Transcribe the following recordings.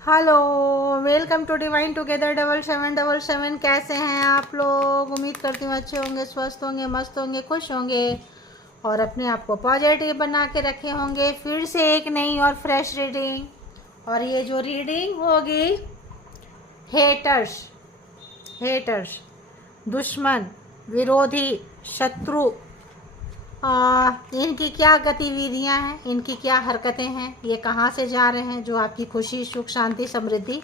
Hello, welcome to divine together 7777। कैसे हैं आप लोग? उम्मीद करती हूँ अच्छे होंगे, स्वस्थ होंगे, मस्त होंगे, खुश होंगे और अपने आप को पॉजिटिव बना के रखे होंगे। फिर से एक नई और फ्रेश रीडिंग। और ये जो रीडिंग होगी, हेटर्स हेटर्स दुश्मन, विरोधी, शत्रु, इनकी क्या गतिविधियां हैं, इनकी क्या हरकतें हैं, ये कहाँ से जा रहे हैं, जो आपकी खुशी, सुख, शांति, समृद्धि,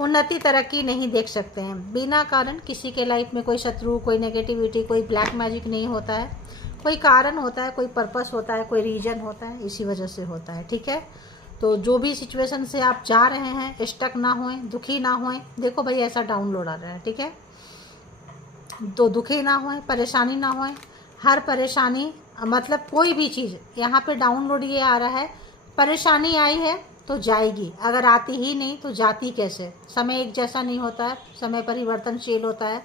उन्नति, तरक्की नहीं देख सकते हैं। बिना कारण किसी के लाइफ में कोई शत्रु, कोई नेगेटिविटी, कोई ब्लैक मैजिक नहीं होता है। कोई कारण होता है, कोई पर्पस होता है, कोई रीजन होता है, इसी वजह से होता है। ठीक है, तो जो भी सिचुएशन से आप जा रहे हैं, स्टक ना होएं, दुखी ना होएं। देखो भाई, ऐसा डाउनलोड आ रहा है, ठीक है, तो दुखी ना होएं, परेशानी ना होएं। हर परेशानी मतलब कोई भी चीज़ यहाँ पे डाउनलोड ये आ रहा है, परेशानी आई है तो जाएगी, अगर आती ही नहीं तो जाती कैसे। समय एक जैसा नहीं होता है, समय परिवर्तनशील होता है।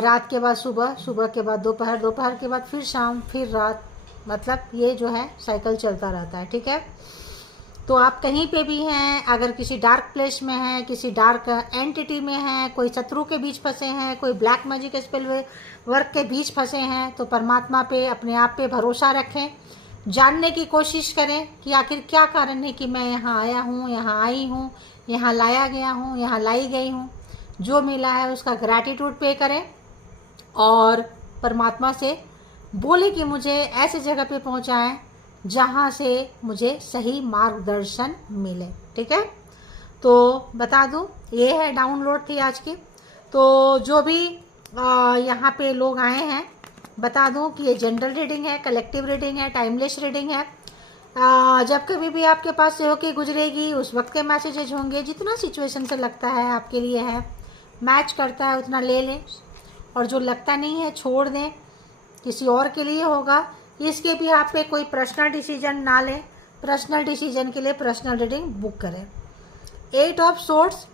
रात के बाद सुबह, सुबह के बाद दोपहर, दोपहर के बाद फिर शाम, फिर रात, मतलब ये जो है साइकिल चलता रहता है। ठीक है, तो आप कहीं पे भी हैं, अगर किसी डार्क प्लेस में हैं, किसी डार्क एंटिटी में हैं, कोई शत्रु के बीच फंसे हैं, कोई ब्लैक मैजिक स्पेल वर्क के बीच फंसे हैं, तो परमात्मा पे, अपने आप पे भरोसा रखें। जानने की कोशिश करें कि आखिर क्या कारण है कि मैं यहाँ आया हूँ, यहाँ आई हूँ, यहाँ लाया गया हूँ, यहाँ लाई गई हूँ। जो मिला है उसका ग्रैटिट्यूड पे करें और परमात्मा से बोले कि मुझे ऐसे जगह पे पहुँचाएं जहाँ से मुझे सही मार्गदर्शन मिले। ठीक है, तो बता दूँ, ये है डाउनलोड थी आज की। तो जो भी यहाँ पे लोग आए हैं, बता दूँ कि ये जनरल रीडिंग है, कलेक्टिव रीडिंग है, टाइमलेस रीडिंग है। जब कभी भी आपके पास से होके गुजरेगी, उस वक्त के मैसेजेज होंगे, जितना सिचुएशन से लगता है आपके लिए है, मैच करता है, उतना ले लें, और जो लगता नहीं है छोड़ दें, किसी और के लिए होगा। इसके भी आप पे कोई पर्सनल डिसीजन ना लें। पर्सनल डिसीजन के लिए पर्सनल रीडिंग बुक करें। 8 ऑफ सोर्ट्स,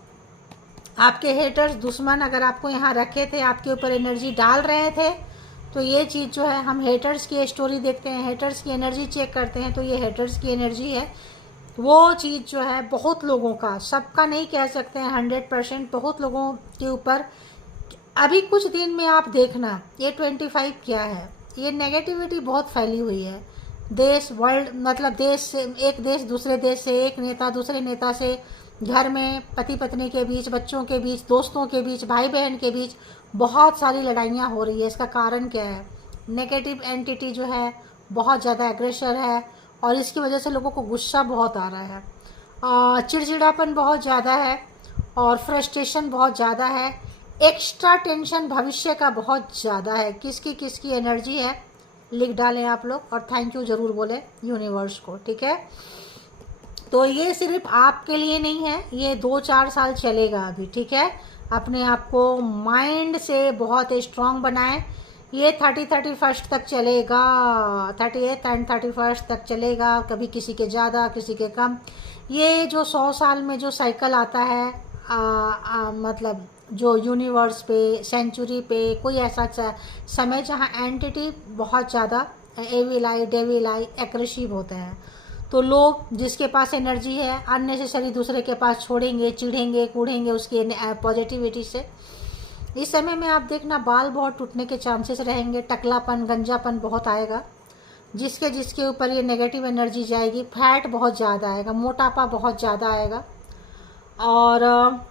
आपके हेटर्स, दुश्मन अगर आपको यहाँ रखे थे, आपके ऊपर एनर्जी डाल रहे थे, तो ये चीज़ जो है, हम हेटर्स की स्टोरी देखते हैं, हेटर्स की एनर्जी चेक करते हैं, तो ये हेटर्स की एनर्जी है। वो चीज़ जो है बहुत लोगों का, सबका नहीं कह सकते हैं 100%, बहुत लोगों के ऊपर अभी कुछ दिन में आप देखना, ये 25 क्या है, ये नेगेटिविटी बहुत फैली हुई है। देश, वर्ल्ड, मतलब देश से, एक देश दूसरे देश से, एक नेता दूसरे नेता से, घर में पति पत्नी के बीच, बच्चों के बीच, दोस्तों के बीच, भाई बहन के बीच बहुत सारी लड़ाइयाँ हो रही है। इसका कारण क्या है? नेगेटिव एंटिटी जो है बहुत ज़्यादा एग्रेसर है, और इसकी वजह से लोगों को गुस्सा बहुत आ रहा है, चिड़चिड़ापन बहुत ज़्यादा है, और फ्रस्ट्रेशन बहुत ज़्यादा है, एक्स्ट्रा टेंशन भविष्य का बहुत ज़्यादा है। किसकी किसकी एनर्जी है लिख डालें आप लोग, और थैंक यू ज़रूर बोलें यूनिवर्स को। ठीक है, तो ये सिर्फ आपके लिए नहीं है, ये 2-4 साल चलेगा अभी। ठीक है, अपने आप को माइंड से बहुत स्ट्रांग बनाएं। ये 31 तक चलेगा, 38 एंड 31 तक चलेगा, कभी किसी के ज़्यादा, किसी के कम। ये जो 100 साल में जो साइकिल आता है, मतलब जो यूनिवर्स पे, सेंचुरी पे, कोई ऐसा समय जहाँ एंटिटी बहुत ज़्यादा एविल आई, डेविल आई, एग्रेसिव होते हैं, तो लोग जिसके पास एनर्जी है अननेसेसरी दूसरे के पास छोड़ेंगे, चिढ़ेंगे, कूढ़ेंगे उसकी पॉजिटिविटी से। इस समय में आप देखना, बाल बहुत टूटने के चांसेस रहेंगे, टकलापन, गंजापन बहुत आएगा। जिसके जिसके ऊपर ये नेगेटिव एनर्जी जाएगी, फैट बहुत ज़्यादा आएगा, मोटापा बहुत ज़्यादा आएगा, और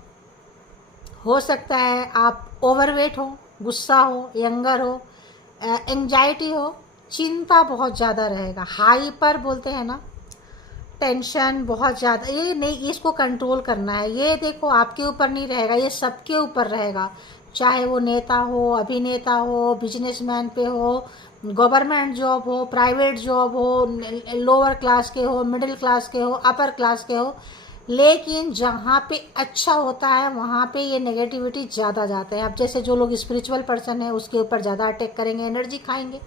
हो सकता है आप ओवरवेट हो, गुस्सा हो, यंगर हो, एंजाइटी हो, चिंता बहुत ज़्यादा रहेगा, हाइपर बोलते हैं ना, टेंशन बहुत ज़्यादा। ये नहीं, इसको कंट्रोल करना है। ये देखो आपके ऊपर नहीं रहेगा, ये सबके ऊपर रहेगा, चाहे वो नेता हो, अभिनेता हो, बिजनेसमैन पे हो, गवर्नमेंट जॉब हो, प्राइवेट जॉब हो, लोअर क्लास के हो, मिडिल क्लास के हो, अपर क्लास के हो, लेकिन जहाँ पे अच्छा होता है वहाँ पे ये नेगेटिविटी ज़्यादा जाते हैं। अब जैसे जो लोग स्पिरिचुअल पर्सन है, उसके ऊपर ज़्यादा अटैक करेंगे, एनर्जी खाएंगे।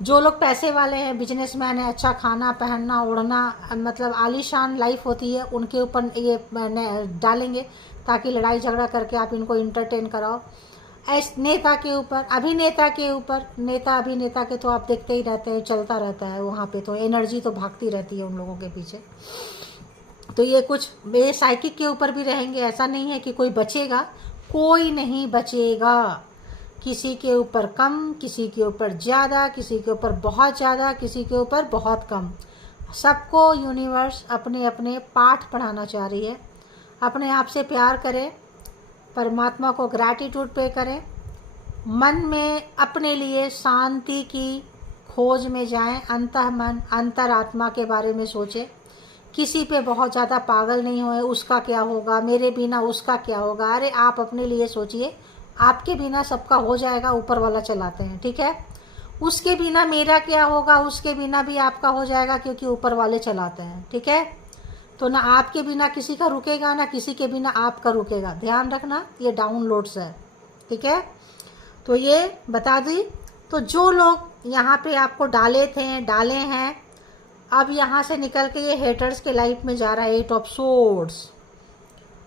जो लोग पैसे वाले हैं, बिजनेसमैन है, अच्छा खाना, पहनना, ओढ़ना, मतलब आलीशान लाइफ होती है, उनके ऊपर ये डालेंगे, ताकि लड़ाई झगड़ा करके आप इनको इंटरटेन कराओ। नेता के ऊपर, अभिनेता के ऊपर, नेता अभिनेता के तो आप देखते ही रहते हैं, चलता रहता है वहाँ पे, तो एनर्जी तो भागती रहती है उन लोगों के पीछे। तो ये कुछ ये साइकिक के ऊपर भी रहेंगे, ऐसा नहीं है कि कोई बचेगा, कोई नहीं बचेगा। किसी के ऊपर कम, किसी के ऊपर ज़्यादा, किसी के ऊपर बहुत ज़्यादा, किसी के ऊपर बहुत कम। सबको यूनिवर्स अपने अपने पाठ पढ़ाना चाह रही है। अपने आप से प्यार करें, परमात्मा को ग्रैटिट्यूड पे करें, मन में अपने लिए शांति की खोज में जाएं, अंतर्मन अंतरात्मा के बारे में सोचें। किसी पे बहुत ज़्यादा पागल नहीं होए, उसका क्या होगा, मेरे बिना उसका क्या होगा। अरे आप अपने लिए सोचिए, आपके बिना सबका हो जाएगा, ऊपर वाला चलाते हैं, ठीक है। उसके बिना मेरा क्या होगा, उसके बिना भी आपका हो जाएगा, क्योंकि ऊपर वाले चलाते हैं, ठीक है। तो ना आपके बिना किसी का रुकेगा, ना किसी के बिना आपका रुकेगा। ध्यान रखना, ये डाउनलोड्स है, ठीक है। तो ये बता दी। तो जो लोग यहाँ पे आपको डाले हैं, अब यहाँ से निकल के ये हेटर्स के लाइफ में जा रहा है, 8 ऑफ सोर्ड्स।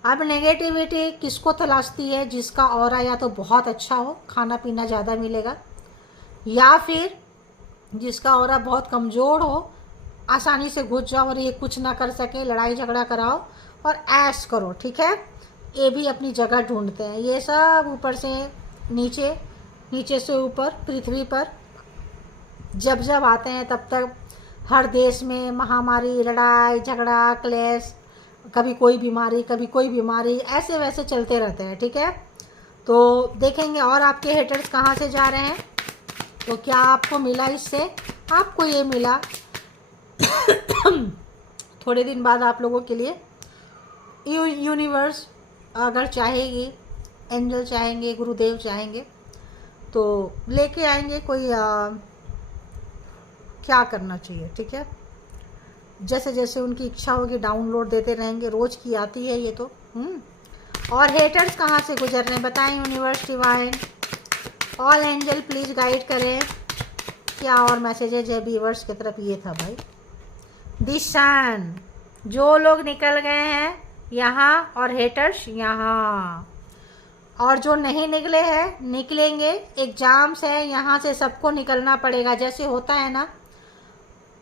अब नेगेटिविटी किसको तलाशती है? जिसका ऑरा या तो बहुत अच्छा हो, खाना पीना ज़्यादा मिलेगा, या फिर जिसका ऑरा बहुत कमज़ोर हो, आसानी से घुस जाओ और ये कुछ ना कर सके, लड़ाई झगड़ा कराओ और ऐश करो, ठीक है। ये भी अपनी जगह ढूंढते हैं। ये सब ऊपर से नीचे, नीचे से ऊपर पृथ्वी पर जब जब आते हैं, तब तक हर देश में महामारी, लड़ाई झगड़ा, क्लेश, कभी कोई बीमारी, कभी कोई बीमारी, ऐसे वैसे चलते रहते हैं, ठीक है। तो देखेंगे और आपके हेटर्स कहाँ से जा रहे हैं। तो क्या आपको मिला इससे? आपको ये मिला थोड़े दिन बाद आप लोगों के लिए यूनिवर्स अगर चाहेगी, एंजल चाहेंगे, गुरुदेव चाहेंगे तो लेके आएंगे कोई क्या करना चाहिए, ठीक है। जैसे जैसे उनकी इच्छा होगी डाउनलोड देते रहेंगे, रोज़ की आती है ये तो। और हेटर्स कहाँ से गुजर रहे हैं बताएं universe divine. All angel please guide करें, क्या और मैसेज है जय व्यूअर्स की तरफ। ये था भाई दिशान, जो लोग निकल गए हैं यहाँ और हेटर्स यहाँ, और जो नहीं निकले हैं निकलेंगे। एग्ज़ाम्स है, यहाँ से सबको निकलना पड़ेगा। जैसे होता है ना,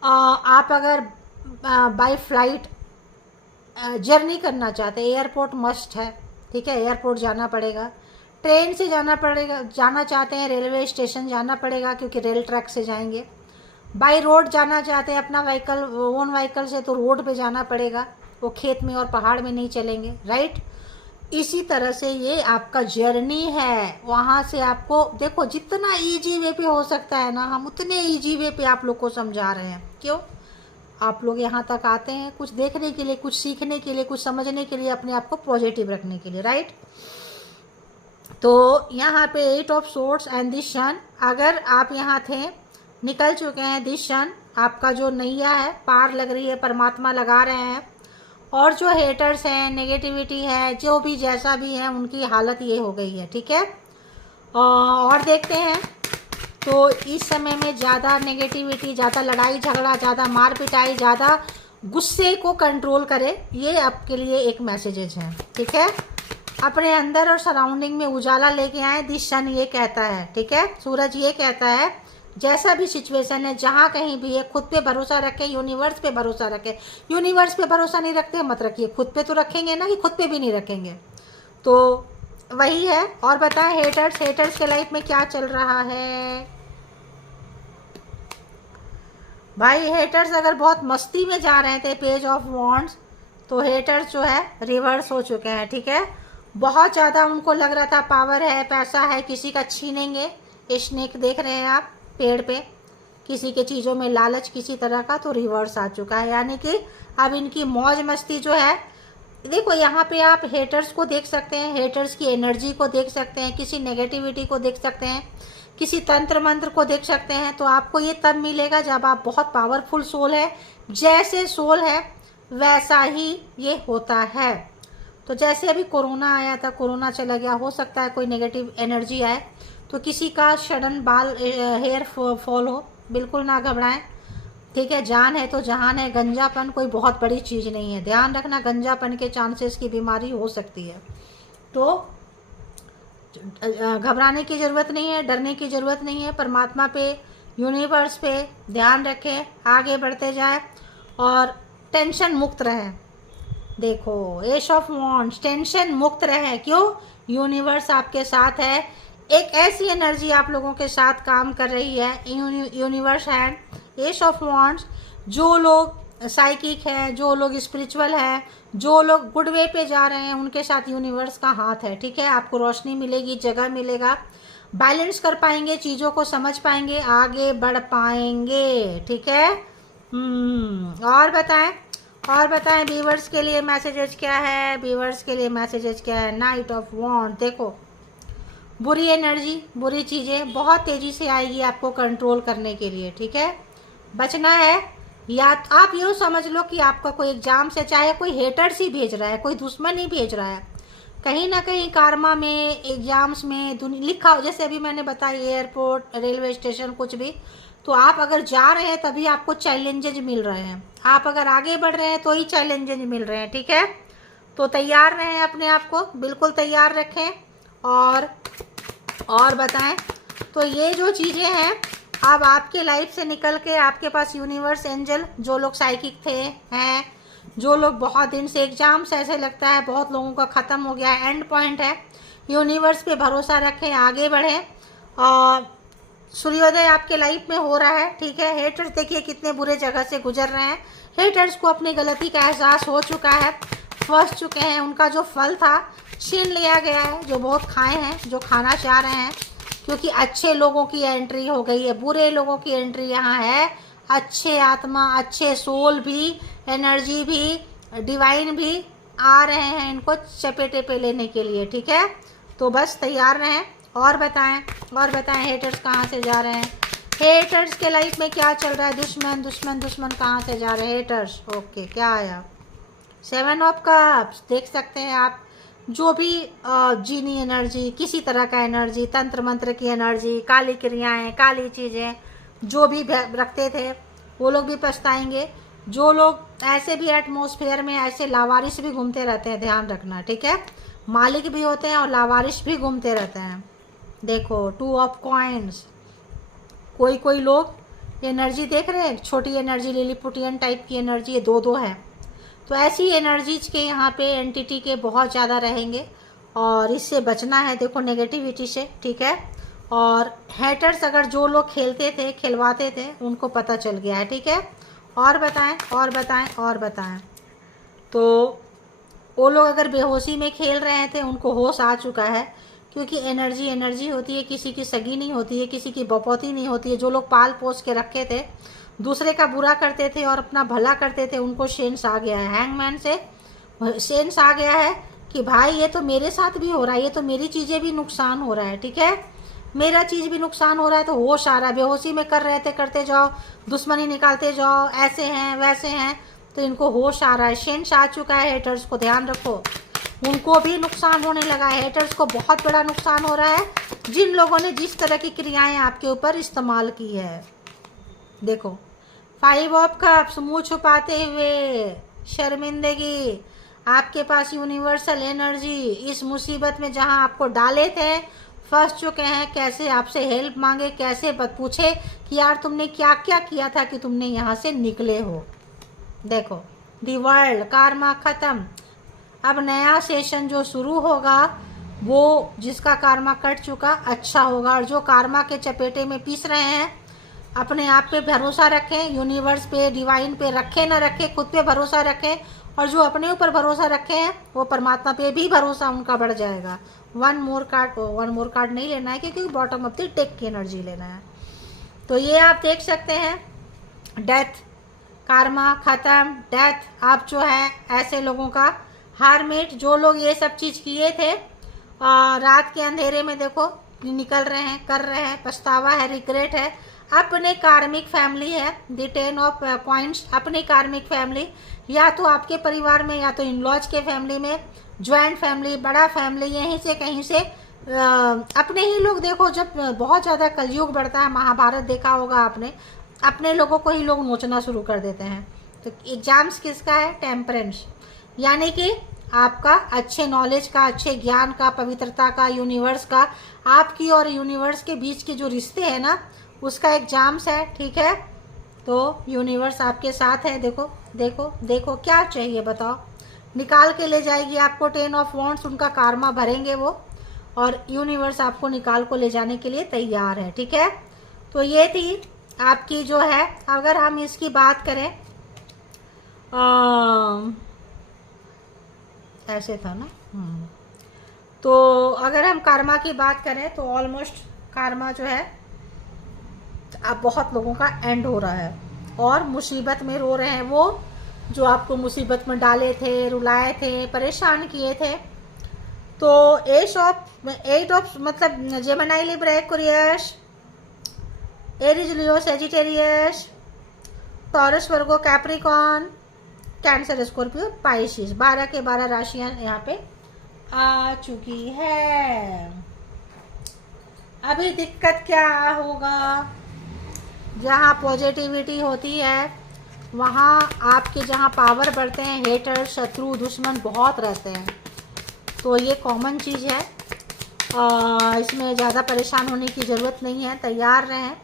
आप अगर बाय फ्लाइट जर्नी करना चाहते हैं, एयरपोर्ट मस्ट है, ठीक है, एयरपोर्ट जाना पड़ेगा। ट्रेन से जाना पड़ेगा, जाना चाहते हैं रेलवे स्टेशन जाना पड़ेगा, क्योंकि रेल ट्रैक से जाएंगे। बाय रोड जाना चाहते हैं अपना व्हीकल, ओन व्हीकल से, तो रोड पे जाना पड़ेगा, वो खेत में और पहाड़ में नहीं चलेंगे, राइट। इसी तरह से ये आपका जर्नी है। वहाँ से आपको देखो जितना इजी वे पे हो सकता है ना, हम उतने इजी वे पे आप लोग को समझा रहे हैं। क्यों? आप लोग यहाँ तक आते हैं कुछ देखने के लिए, कुछ सीखने के लिए, कुछ समझने के लिए, अपने आप को पॉजिटिव रखने के लिए, राइट। तो यहाँ पे 8 ऑफ सोर्ड्स एंड दिस सन, अगर आप यहाँ थे, निकल चुके हैं, दिस सन आपका जो नैया है पार लग रही है, परमात्मा लगा रहे हैं। और जो हेटर्स हैं, नेगेटिविटी है, जो भी जैसा भी है, उनकी हालत ये हो गई है, ठीक है। और देखते हैं तो इस समय में ज़्यादा नेगेटिविटी, ज़्यादा लड़ाई झगड़ा, ज़्यादा मार पिटाई, ज़्यादा गुस्से को कंट्रोल करे, ये आपके लिए एक मैसेजेज है, ठीक है। अपने अंदर और सराउंडिंग में उजाला लेके आए, दिस सन ये कहता है, ठीक है। सूरज ये कहता है जैसा भी सिचुएशन है, जहाँ कहीं भी है, खुद पे भरोसा रखें, यूनिवर्स पे भरोसा रखें। यूनिवर्स पे भरोसा नहीं रखते मत रखिए, खुद पे तो रखेंगे ना, कि खुद पे भी नहीं रखेंगे, तो वही है। और बताएं हेटर्स के लाइफ में क्या चल रहा है भाई। हेटर्स अगर बहुत मस्ती में जा रहे थे, पेज ऑफ वॉन्ड्स, तो हेटर्स जो है रिवर्स हो चुके हैं, ठीक है। बहुत ज़्यादा उनको लग रहा था पावर है, पैसा है, किसी का छीनेंगे। स्नेक देख रहे हैं आप पेड़ पे, किसी के चीज़ों में लालच किसी तरह का, तो रिवर्स आ चुका है। यानी कि अब इनकी मौज मस्ती जो है, देखो यहाँ पे आप हेटर्स को देख सकते हैं, हेटर्स की एनर्जी को देख सकते हैं, किसी नेगेटिविटी को देख सकते हैं, किसी तंत्र मंत्र को देख सकते हैं। तो आपको ये तब मिलेगा जब आप बहुत पावरफुल सोल है, जैसे सोल है वैसा ही ये होता है। तो जैसे अभी कोरोना आया था, कोरोना चला गया, हो सकता है कोई नेगेटिव एनर्जी आए, तो किसी का सडन बाल हेयर फॉल हो, बिल्कुल ना घबराएं, ठीक है। जान है तो जहान है। गंजापन कोई बहुत बड़ी चीज़ नहीं है, ध्यान रखना, गंजापन के चांसेस की बीमारी हो सकती है। तो घबराने की ज़रूरत नहीं है, डरने की ज़रूरत नहीं है। परमात्मा पे, यूनिवर्स पे ध्यान रखें, आगे बढ़ते जाए और टेंशन मुक्त रहें। देखो एश ऑफ वॉन्ड्स, टेंशन मुक्त रहे। क्यों? यूनिवर्स आपके साथ है। एक ऐसी एनर्जी आप लोगों के साथ काम कर रही है, यूनिवर्स है। एश ऑफ वॉन्ड्स, जो लोग साइकिक है, जो लोग स्पिरिचुअल है, जो लोग गुड वे पे जा रहे हैं, उनके साथ यूनिवर्स का हाथ है। ठीक है, आपको रोशनी मिलेगी, जगह मिलेगा, बैलेंस कर पाएंगे, चीज़ों को समझ पाएंगे, आगे बढ़ पाएंगे। ठीक है। और बताएं, और बताएं व्यूअर्स के लिए मैसेजेस क्या है? व्यूअर्स के लिए मैसेजेस क्या है? नाइट ऑफ वॉन्ड, देखो बुरी एनर्जी, बुरी चीज़ें बहुत तेज़ी से आएगी आपको कंट्रोल करने के लिए। ठीक है, बचना है। या आप यूँ समझ लो कि आपका कोई एग्जाम से, चाहे कोई हेटर्स ही भेज रहा है, कोई दुश्मन ही भेज रहा है, कहीं ना कहीं कार्मा में, एग्जाम्स में लिखा हो, जैसे अभी मैंने बताया एयरपोर्ट, रेलवे स्टेशन, कुछ भी, तो आप अगर जा रहे हैं तभी आपको चैलेंजेज मिल रहे हैं, आप अगर आगे बढ़ रहे हैं तो ही चैलेंजेज मिल रहे हैं। ठीक है, तो तैयार रहें, अपने आप को बिल्कुल तैयार रखें। और बताएं, तो ये जो चीज़ें हैं अब आपके लाइफ से निकल के आपके पास यूनिवर्स, एंजल, जो लोग साइकिक थे हैं, जो लोग बहुत दिन से एग्जाम्स ऐसे लगता है बहुत लोगों का ख़त्म हो गया है, एंड पॉइंट है, यूनिवर्स पे भरोसा रखें, आगे बढ़ें। और सूर्योदय आपके लाइफ में हो रहा है। ठीक है, हेटर्स देखिए कितने बुरे जगह से गुजर रहे हैं, हेटर्स को अपनी गलती का एहसास हो चुका है, फंस चुके हैं, उनका जो फल था छीन लिया गया है, जो बहुत खाए हैं, जो खाना चाह रहे हैं, क्योंकि अच्छे लोगों की एंट्री हो गई है, बुरे लोगों की एंट्री यहाँ है। अच्छे आत्मा, अच्छे सोल भी, एनर्जी भी, डिवाइन भी आ रहे हैं इनको चपेटे पे लेने के लिए। ठीक है, तो बस तैयार रहें। और बताएं, और बताएं हेटर्स कहाँ से जा रहे हैं? हेटर्स के लाइफ में क्या चल रहा है? दुश्मन दुश्मन दुश्मन कहाँ से जा रहे हैं हेटर्स? ओके, क्या आया? 7 ऑफ कप्स, देख सकते हैं आप। जो भी जीनी एनर्जी, किसी तरह का एनर्जी, तंत्र मंत्र की एनर्जी, काली क्रियाएं, काली चीज़ें जो भी रखते थे, वो लोग भी पछताएंगे। जो लोग ऐसे भी एटमॉस्फेयर में ऐसे लावारिस भी घूमते रहते हैं, ध्यान रखना। ठीक है, मालिक भी होते हैं और लावारिस भी घूमते रहते हैं। देखो 2 ऑफ कॉइन्स, कोई कोई लोग एनर्जी देख रहे हैं, छोटी एनर्जी, लिलीपुटियन टाइप की एनर्जी, ये 2-2 है। तो ऐसी एनर्जीज के यहाँ पे एंटिटी के बहुत ज़्यादा रहेंगे और इससे बचना है। देखो नेगेटिविटी से। ठीक है, और हेटर्स अगर जो लोग खेलते थे, खिलवाते थे, उनको पता चल गया है। ठीक है, और बताएं, और बताएं, और बताएं, तो वो लोग अगर बेहोशी में खेल रहे थे, उनको होश आ चुका है, क्योंकि एनर्जी एनर्जी होती है, किसी की सगी नहीं होती है, किसी की बपौती नहीं होती है। जो लोग पाल पोस के रखे थे, दूसरे का बुरा करते थे और अपना भला करते थे, उनको सेंस आ गया है, हैंगमैन से सेंस आ गया है कि भाई ये तो मेरे साथ भी हो रहा है, ये तो मेरी चीज़ें भी नुकसान हो रहा है। ठीक है, मेरा चीज़ भी नुकसान हो रहा है, तो होश आ रहा है। बेहोशी में कर रहे थे, करते जाओ, दुश्मनी निकालते जाओ, ऐसे हैं वैसे हैं, तो इनको होश आ रहा है, सेंस आ चुका है। हेटर्स को ध्यान रखो, उनको भी नुकसान होने लगा है, हेटर्स को बहुत बड़ा नुकसान हो रहा है, जिन लोगों ने जिस तरह की क्रियाएं आपके ऊपर इस्तेमाल की है। देखो 5 ऑफ कप्स, मुंह छुपाते हुए, शर्मिंदगी, आपके पास यूनिवर्सल एनर्जी इस मुसीबत में जहां आपको डाले थे, फंस चुके हैं। कैसे आपसे हेल्प मांगे, कैसे पूछे कि यार तुमने क्या क्या किया था कि तुमने यहाँ से निकले हो। देखो दी वर्ल्ड, कार्मा खत्म, अब नया सेशन जो शुरू होगा वो जिसका कार्मा कट चुका अच्छा होगा। और जो कार्मा के चपेटे में पीस रहे हैं, अपने आप पे भरोसा रखें, यूनिवर्स पे, डिवाइन पे रखें ना रखें, खुद पे भरोसा रखें। और जो अपने ऊपर भरोसा रखे हैं, वो परमात्मा पे भी भरोसा उनका बढ़ जाएगा। 1 मोर कार्ड नहीं लेना है, क्योंकि बॉटम ऑफ द टेक की एनर्जी लेना है। तो ये आप देख सकते हैं, डेथ, कार्मा खत्म, डेथ। आप जो है ऐसे लोगों का हारमेट, जो लोग ये सब चीज़ किए थे, रात के अंधेरे में देखो निकल रहे हैं, कर रहे हैं, पछतावा है, रिग्रेट है। अपने कार्मिक फैमिली है, द 10 ऑफ कॉइन्स, अपनी कार्मिक फैमिली, या तो आपके परिवार में, या तो इन लॉज के फैमिली में, ज्वाइंट फैमिली, बड़ा फैमिली, यहीं से कहीं से अपने ही लोग। देखो जब बहुत ज़्यादा कलयुग बढ़ता है, महाभारत देखा होगा आपने, अपने लोगों को ही लोग नोचना शुरू कर देते हैं। तो एग्जाम्स किसका है? टेम्परेंस, यानी कि आपका अच्छे नॉलेज का, अच्छे ज्ञान का, पवित्रता का, यूनिवर्स का, आपकी और यूनिवर्स के बीच के जो रिश्ते हैं ना, उसका एग्जाम्स है। ठीक है, तो यूनिवर्स आपके साथ है। देखो देखो देखो क्या चाहिए बताओ, निकाल के ले जाएगी आपको। 10 ऑफ वॉन्ड्स उनका कार्मा भरेंगे वो, और यूनिवर्स आपको निकाल को ले जाने के लिए तैयार है, ठीक है। तो ये थी आपकी जो है, अगर हम इसकी बात करें ऐसे था ना। तो अगर हम कार्मा की बात करें तो ऑलमोस्ट कार्मा जो है अब बहुत लोगों का एंड हो रहा है, और मुसीबत में रो रहे हैं वो जो आपको मुसीबत में डाले थे, रुलाए थे, परेशान किए थे। तो एट ऑफ मतलब जेमिनी, लिब्रा, एक्वेरियस, एरीज, लियो, सेजिटेरियस, टॉरस, वर्गो, कैप्रिकॉन, कैंसर, स्कॉर्पियो, पाइसिस, 12 के 12 राशियां यहाँ पे आ चुकी है। अभी दिक्कत क्या होगा, जहाँ पॉजिटिविटी होती है वहाँ आपके जहाँ पावर बढ़ते हैं, हेटर, शत्रु, दुश्मन बहुत रहते हैं। तो ये कॉमन चीज़ है, इसमें ज़्यादा परेशान होने की ज़रूरत नहीं है। तैयार रहें,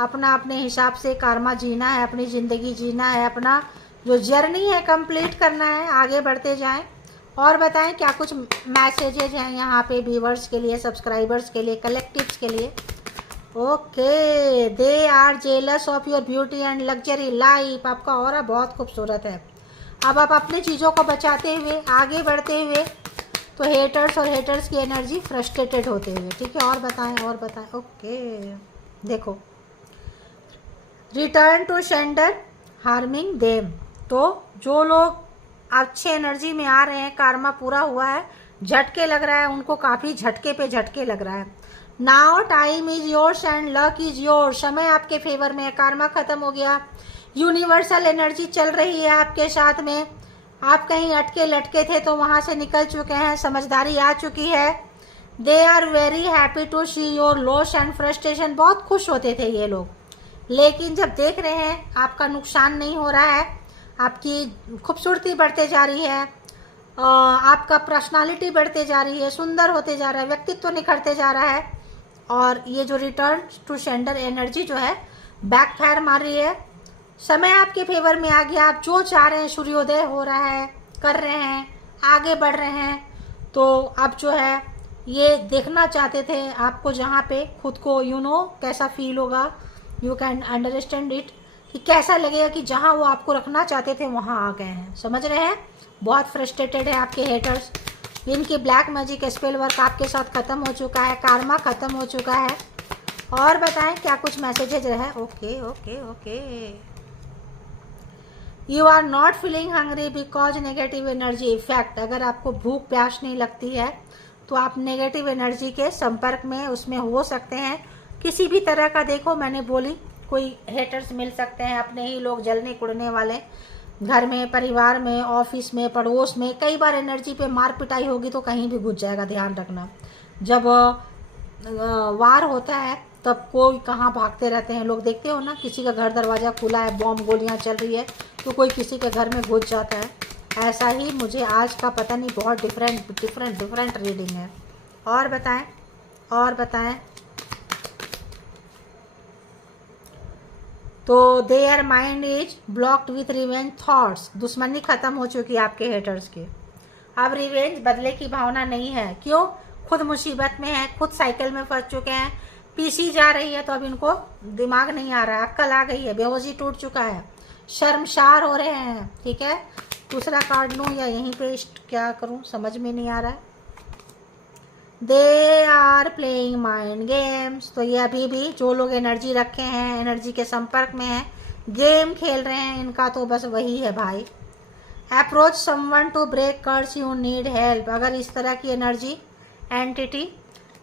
अपना अपने हिसाब से कार्मा जीना है, अपनी ज़िंदगी जीना है, अपना जो जर्नी है कंप्लीट करना है, आगे बढ़ते जाएं। और बताएं क्या कुछ मैसेजेज हैं यहाँ पे व्यूवर्स के लिए, सब्सक्राइबर्स के लिए, कलेक्टिव्स के लिए। Okay, they are jealous of your beauty and luxury life. आपका ऑरा बहुत खूबसूरत है। अब आप अपनी चीज़ों को बचाते हुए आगे बढ़ते हुए, तो हेटर्स की एनर्जी फ्रस्ट्रेटेड होते हुए, ठीक है। और बताएं। ओके, देखो, return to sender harming them. तो जो लोग अच्छे एनर्जी में आ रहे हैं, कार्मा पूरा हुआ है, झटके लग रहा है उनको, काफ़ी झटके पे झटके लग रहा है। Now time is yours and luck is yours. समय आपके फेवर में है, कार्मा खत्म हो गया, यूनिवर्सल एनर्जी चल रही है आपके साथ में। आप कहीं अटके लटके थे तो वहाँ से निकल चुके हैं, समझदारी आ चुकी है। They are very happy to see your loss and frustration. बहुत खुश होते थे ये लोग, लेकिन जब देख रहे हैं आपका नुकसान नहीं हो रहा है, आपकी खूबसूरती बढ़ते जा रही है, आपका पर्सनालिटी बढ़ते जा रही है, सुंदर होते जा रहा है, व्यक्तित्व निखरते जा रहा है, और ये जो रिटर्न टू सेंडर एनर्जी जो है बैकफायर मार रही है। समय आपके फेवर में आ गया, आप जो चाह रहे हैं सूर्योदय हो रहा है, कर रहे हैं, आगे बढ़ रहे हैं। तो अब जो है ये देखना चाहते थे आपको जहाँ पे खुद को कैसा फील होगा, यू कैन अंडरस्टैंड इट, कि कैसा लगेगा कि जहाँ वो आपको रखना चाहते थे वहाँ आ गए हैं। समझ रहे हैं, बहुत फ्रस्ट्रेटेड है आपके हेटर्स। इनकी ब्लैक मैजिक स्पेल वर्क आपके साथ ख़त्म हो चुका है, कार्मा ख़त्म हो चुका है। और बताएं क्या कुछ मैसेजेज रहे। Okay, you are not feeling hungry because negative energy effect. अगर आपको भूख प्यास नहीं लगती है तो आप नेगेटिव एनर्जी के संपर्क में उसमें हो सकते हैं, किसी भी तरह का। देखो, मैंने बोली कोई हेटर्स मिल सकते हैं, अपने ही लोग जलने कुड़ने वाले, घर में, परिवार में, ऑफिस में, पड़ोस में। कई बार एनर्जी पे मार पिटाई होगी तो कहीं भी घुस जाएगा, ध्यान रखना। जब वार होता है तब कोई कहाँ भागते रहते हैं लोग, देखते हो ना, किसी का घर दरवाज़ा खुला है, बॉम्ब गोलियां चल रही है तो कोई किसी के घर में घुस जाता है। ऐसा ही मुझे आज का पता नहीं, बहुत डिफरेंट रीडिंग है। और बताएं। तो their mind is blocked with revenge thoughts. दुश्मनी खत्म हो चुकी है आपके हेटर्स की। अब रिवेंज, बदले की भावना नहीं है। क्यों? खुद मुसीबत में है, खुद साइकिल में फंस चुके हैं, पीसी जा रही है, तो अब इनको दिमाग नहीं आ रहा है, अक्ल आ गई है, बेहोशी टूट चुका है, शर्मसार हो रहे हैं, ठीक है। दूसरा कार्ड लूँ या यहीं पे क्या करूँ, समझ में नहीं आ रहा है। They are playing mind games. तो ये अभी भी जो लोग एनर्जी रखे हैं, एनर्जी के संपर्क में हैं, गेम खेल रहे हैं, इनका तो बस वही है भाई। Approach someone to break curse, you need help. अगर इस तरह की एनर्जी एंटिटी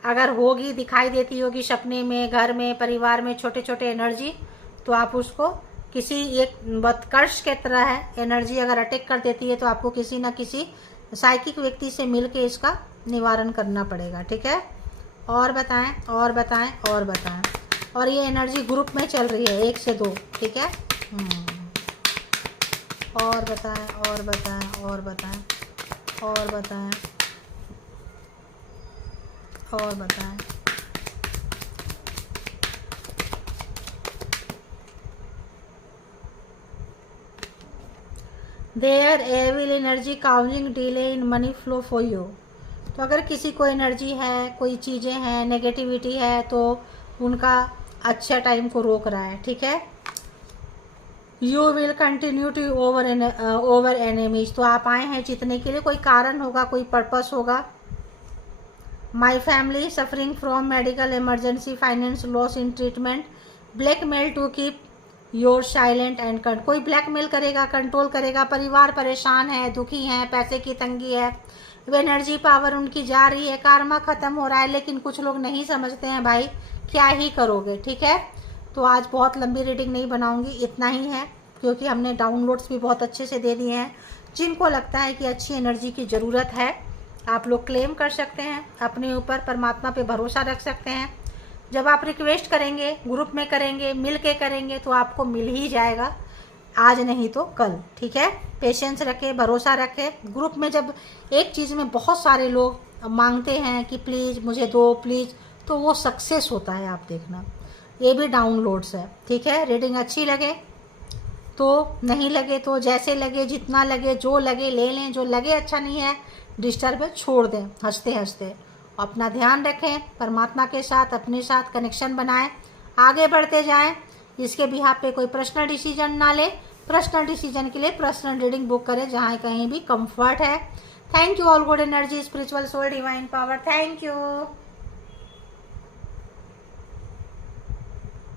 अगर होगी, दिखाई देती होगी सपने में, घर में, परिवार में, छोटे छोटे एनर्जी, तो आप उसको किसी एक बदकर्श के तरह है एनर्जी अगर अटैक कर देती है तो आपको किसी न किसी साइकिक व्यक्ति से मिलके इसका निवारण करना पड़ेगा, ठीक है। और बताएं। और ये एनर्जी ग्रुप में चल रही है, 1 से 2, ठीक है। और बताएं। There evil energy causing delay in money flow for you. तो अगर किसी को एनर्जी है, कोई चीज़ें हैं, नेगेटिविटी है, तो उनका अच्छा टाइम को रोक रहा है, ठीक है। You will continue to over enemies. तो आप आए हैं जीतने के लिए, कोई कारण होगा, कोई पर्पस होगा। My family suffering from medical emergency, finance loss in treatment, blackmail to keep your silent and कोई ब्लैकमेल करेगा, कंट्रोल करेगा। परिवार परेशान है, दुखी है, पैसे की तंगी है, वो एनर्जी पावर उनकी जा रही है, कार्मा खत्म हो रहा है। लेकिन कुछ लोग नहीं समझते हैं भाई, क्या ही करोगे, ठीक है। तो आज बहुत लंबी रीडिंग नहीं बनाऊंगी, इतना ही है, क्योंकि हमने डाउनलोड्स भी बहुत अच्छे से दे दिए हैं। जिनको लगता है कि अच्छी एनर्जी की ज़रूरत है, आप लोग क्लेम कर सकते हैं, अपने ऊपर परमात्मा पे भरोसा रख सकते हैं। जब आप रिक्वेस्ट करेंगे, ग्रुप में करेंगे, मिल के करेंगे, तो आपको मिल ही जाएगा, आज नहीं तो कल, ठीक है। पेशेंस रखें, भरोसा रखें। ग्रुप में जब एक चीज़ में बहुत सारे लोग मांगते हैं कि प्लीज़ मुझे दो, प्लीज़, तो वो सक्सेस होता है, आप देखना। ये भी डाउनलोड्स है, ठीक है। रीडिंग अच्छी लगे तो, नहीं लगे तो जैसे लगे, जितना लगे, जो लगे ले लें, जो लगे अच्छा नहीं है डिस्टर्ब छोड़ दें, हंसते हंसते। अपना ध्यान रखें, परमात्मा के साथ, अपने साथ कनेक्शन बनाएं, आगे बढ़ते जाएं। इसके बिहाफ पे कोई पर्सनल डिसीजन ना ले। पर्सनल डिसीजन के लिए पर्सनल रीडिंग बुक करें, जहाँ कहीं भी कंफर्ट है। Thank you all, good energy, spiritual soul, divine power, thank you.